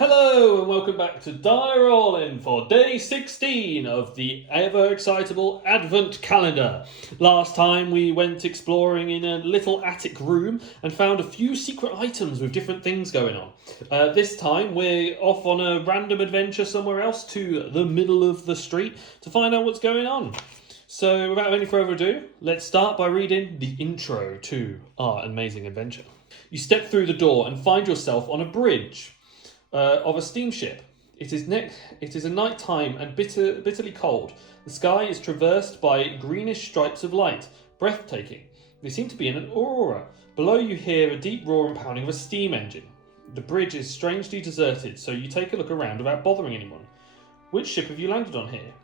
Hello and welcome back to Die Rollin for day 16 of the ever-excitable Advent calendar. Last time we went exploring in a little attic room and found a few secret items with different things going on. This time we're off on a random adventure somewhere else to the middle of the street to find out what's going on. So without any further ado, let's start by reading the intro to our amazing adventure. You step through the door and find yourself on a bridge of a steamship. It is a night time and bitterly cold. The sky is traversed by greenish stripes of light, breathtaking. They seem to be in an aurora. Below you hear a deep roar and pounding of a steam engine. The bridge is strangely deserted, so you take a look around without bothering anyone. Which ship have you landed on here?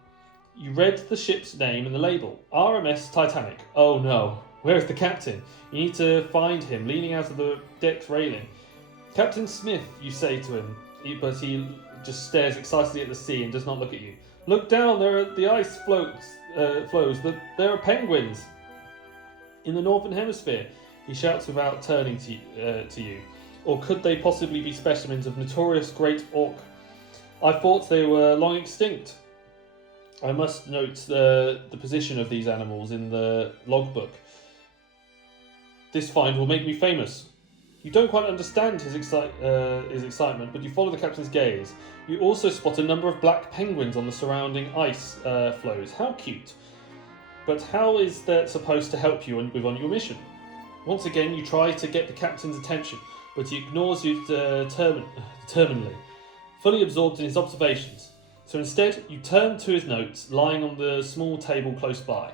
You read the ship's name and the label, RMS Titanic. Oh no, where is the captain? You need to find him, leaning out of the deck's railing. Captain Smith, you say to him, but he just stares excitedly at the sea and does not look at you. Look down, the ice flows. There are penguins in the northern hemisphere. He shouts without turning to you. Or could they possibly be specimens of notorious great auk? I thought they were long extinct. I must note the position of these animals in the logbook. This find will make me famous. You don't quite understand his excitement, but you follow the captain's gaze. You also spot a number of black penguins on the surrounding ice floes. How cute. But how is that supposed to help you on your mission? Once again, you try to get the captain's attention, but he ignores you determinedly, fully absorbed in his observations. So instead, you turn to his notes, lying on the small table close by.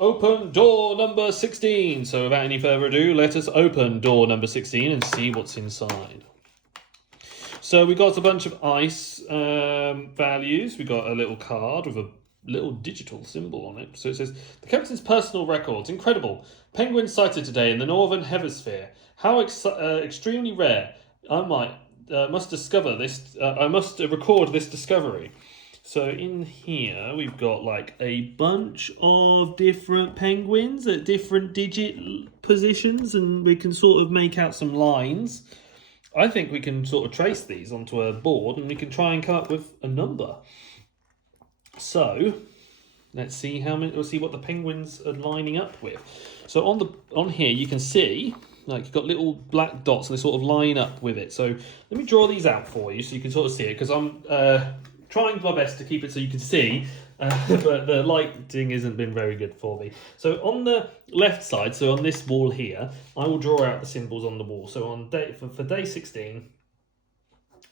Open door number 16. So without any further ado, let us open door number 16 and see what's inside. So we got a bunch of ice values. We got a little card with a little digital symbol on it. So it says, the captain's personal records. Incredible. Penguins sighted today in the northern hemisphere. How extremely rare. I must discover this. I must record this discovery. So in here, we've got like a bunch of different penguins at different digit positions, and we can sort of make out some lines. I think we can sort of trace these onto a board, and we can try and come up with a number. So let's see what the penguins are lining up with. So on here, you can see like you've got little black dots, and they sort of line up with it. So let me draw these out for you, so you can sort of see it, because I'm trying my best to keep it so you can see, but the lighting hasn't been very good for me. So on the left side, so on this wall here, I will draw out the symbols on the wall. So on for day 16,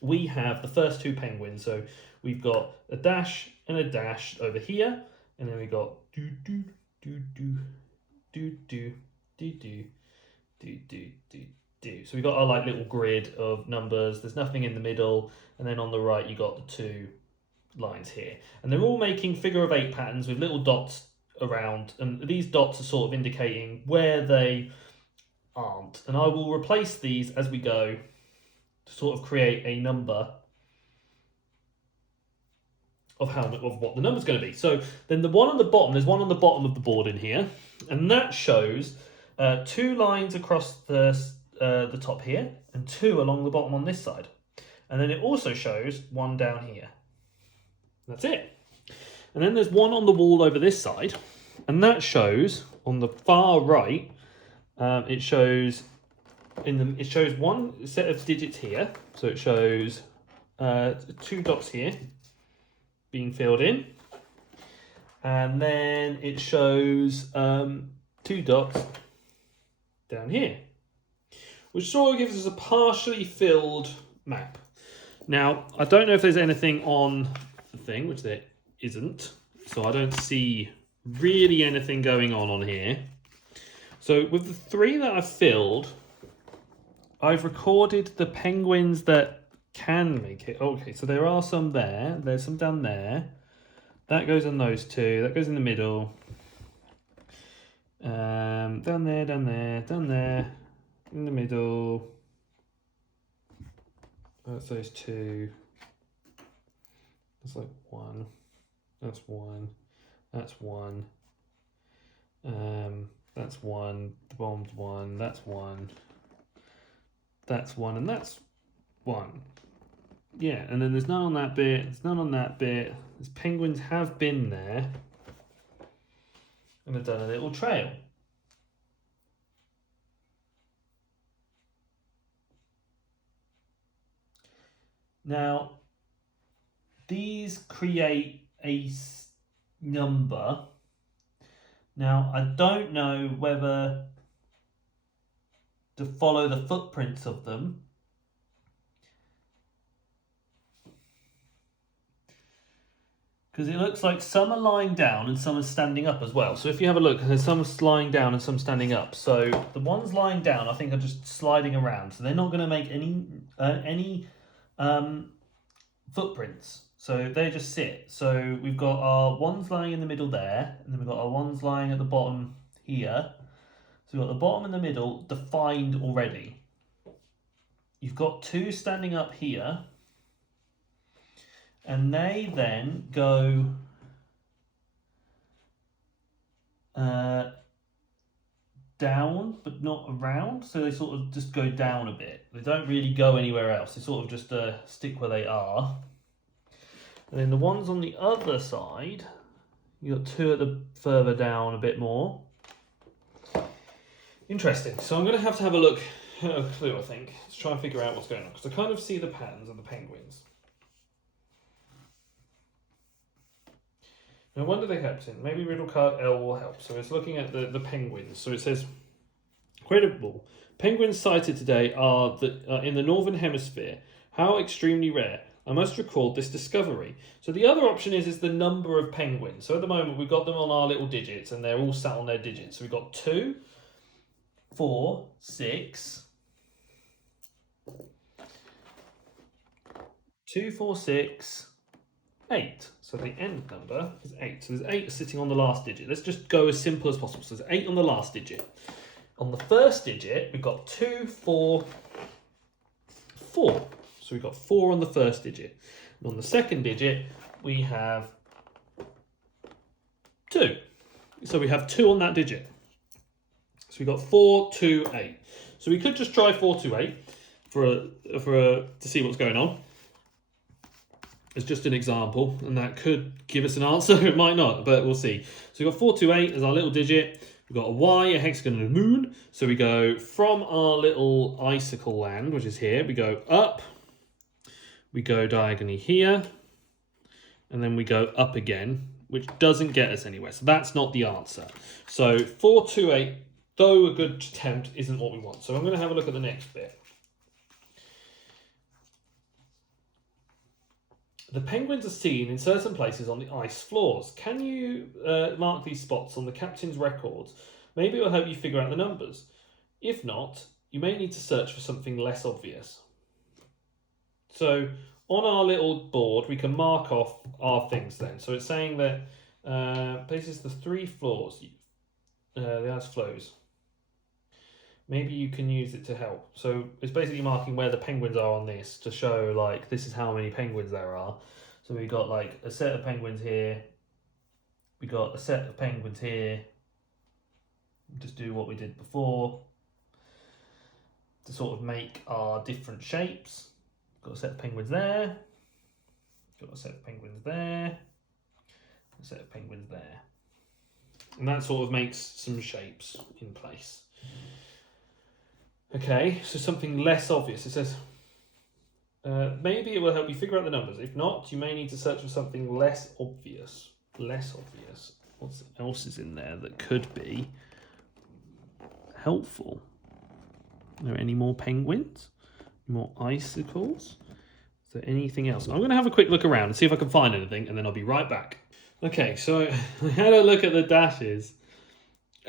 we have the first two penguins. So we've got a dash and a dash over here, and then we got do do do do do do do do do do do. So we've got our like little grid of numbers. There's nothing in the middle, and then on the right you got the two lines here, and they're all making figure of 8 patterns with little dots around, and these dots are sort of indicating where they aren't, and I will replace these as we go to sort of create a number of what the number's going to be. So then the one on the bottom, there's one on the bottom of the board in here, and that shows 2 lines across the top here and 2 along the bottom on this side, and then it also shows 1 down here. That's it. And then there's one on the wall over this side, and that shows on the far right. It shows one set of digits here. So it shows 2 dots here being filled in, and then it shows 2 dots down here, which sort of gives us a partially filled map. Now, I don't know if there's anything on thing, which there isn't, so I don't see really anything going on here. So with the 3 that I've filled, I've recorded the penguins that can make it. Okay, so there are some there, there's some down there, that goes on those 2, that goes in the middle, down there, in the middle, that's those 2. It's like 1, that's 1, that's 1, that's 1, the bomb's 1, that's 1, that's 1, and that's 1. Yeah, and then there's none on that bit, there's none on that bit. These penguins have been there. And they've done a little trail. Now, these create a number. Now, I don't know whether to follow the footprints of them. Because it looks like some are lying down and some are standing up as well. So if you have a look, there's some lying down and some standing up. So the ones lying down, I think, are just sliding around. So they're not going to make any footprints. So they just sit. So we've got our ones lying in the middle there, and then we've got our ones lying at the bottom here. So we've got the bottom and the middle defined already. You've got two standing up here. And they then go down, but not around. So they sort of just go down a bit. They don't really go anywhere else. They sort of just stick where they are. And then the ones on the other side, you've got two at the further down a bit more. Interesting. So I'm going to have a look at a clue, I think, to try and figure out what's going on. Because I kind of see the patterns of the penguins. No wonder they kept in. Maybe riddle card L will help. So it's looking at the penguins. So it says, credible. Penguins sighted today are in the northern hemisphere. How extremely rare. I must record this discovery. So the other option is the number of penguins. So at the moment we've got them on our little digits and they're all sat on their digits. So we've got 2, 4, 6. 2, 4, 6. 8. So the end number is 8. So there's 8 sitting on the last digit. Let's just go as simple as possible. So there's 8 on the last digit. On the first digit, we've got 2, 4, 4. So we've got 4 on the first digit. And on the second digit, we have 2. So we have 2 on that digit. So we've got 4, 2, 8. So we could just try 4, 2, 8 to see what's going on. It's just an example, and that could give us an answer. It might not, but we'll see. So we've got 428 as our little digit. We've got a Y, a hexagon, and a moon. So we go from our little icicle land, which is here. We go up. We go diagonally here. And then we go up again, which doesn't get us anywhere. So that's not the answer. So 428, though a good attempt, isn't what we want. So I'm going to have a look at the next bit. The penguins are seen in certain places on the ice floors. Can you mark these spots on the captain's records? Maybe it will help you figure out the numbers. If not, you may need to search for something less obvious. So on our little board, we can mark off our things then. So it's saying that places the 3 floors, the ice flows. Maybe you can use it to help. So it's basically marking where the penguins are on this to show, like, this is how many penguins there are. So we've got, like, a set of penguins here. We got a set of penguins here. Just do what we did before to sort of make our different shapes. Got a set of penguins there. Got a set of penguins there. A set of penguins there. And that sort of makes some shapes in place. Okay, so something less obvious. It says, maybe it will help you figure out the numbers. If not, you may need to search for something less obvious. Less obvious. What else is in there that could be helpful? Are there any more penguins? More icicles? Is there anything else? I'm going to have a quick look around and see if I can find anything, and then I'll be right back. Okay, so I had a look at the dashes.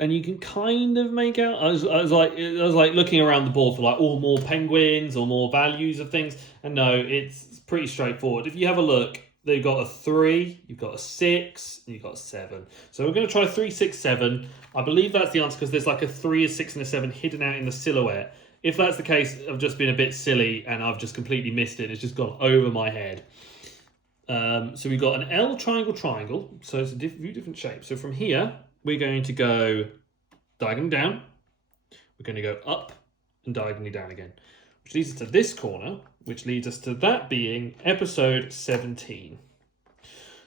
And you can kind of make out. I was like looking around the board for like more penguins or more values of things. And no, it's pretty straightforward. If you have a look, they've got a 3, you've got a 6, and you've got a 7. So we're going to try 3, 6, 7. I believe that's the answer because there's like a 3, a 6, and a 7 hidden out in the silhouette. If that's the case, I've just been a bit silly and I've just completely missed it. It's just gone over my head. So we've got an L triangle. So it's a few different shapes. So from here, we're going to go diagonally down. We're going to go up and diagonally down again, which leads us to this corner, which leads us to that being episode 17.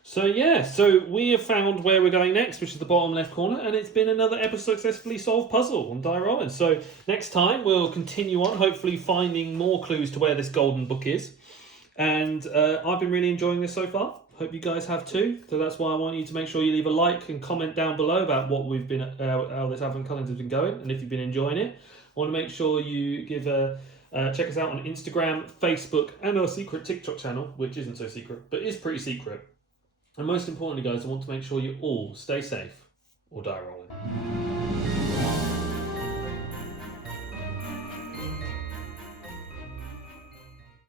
So yeah, so we have found where we're going next, which is the bottom left corner, and it's been another episode successfully solved puzzle on Die Rollin. So next time we'll continue on, hopefully finding more clues to where this golden book is. And I've been really enjoying this so far. Hope you guys have too. So that's why I want you to make sure you leave a like and comment down below about what we've been, how this Advent calendar has been going, and if you've been enjoying it. I want to make sure you give check us out on Instagram, Facebook, and our secret TikTok channel, which isn't so secret, but is pretty secret. And most importantly, guys, I want to make sure you all stay safe or die rolling.